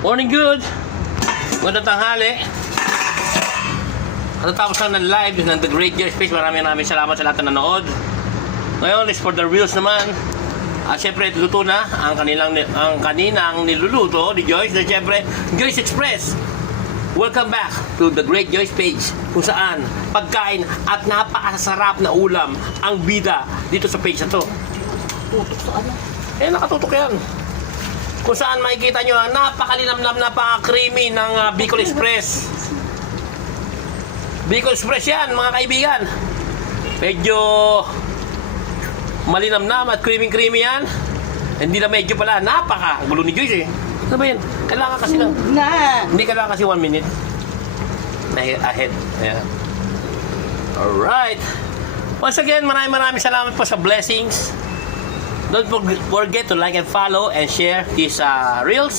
Morning good! Magandang tanghali. Natapos lang ng live ng The Great Joy Space. Maraming salamat sa lahat na nanood. Ngayon is for the reels naman. Siyempre, luto na ang kaninang niluluto ni Joyce. Na siyempre, Joyce Express. Welcome back to The Great Joyce page, kung saan pagkain at napakasarap na ulam ang bida dito sa page na to. Tutok sa ano? Nakatutok yan. Kung saan makikita nyo ang napakalinamnam, napaka-creamy ng Bicol Express. Bicol Express yan, mga kaibigan. Medyo malinamnam at creamy yan. Hindi na medyo pala, napaka-gulo ni Joyce eh. Ano ba yan? Kailangan kasi lang. Hindi kailangan kasi 1 minute. Ahead. Yeah. Alright. Once again, maraming salamat po sa blessings. Don't forget to like and follow and share these reels.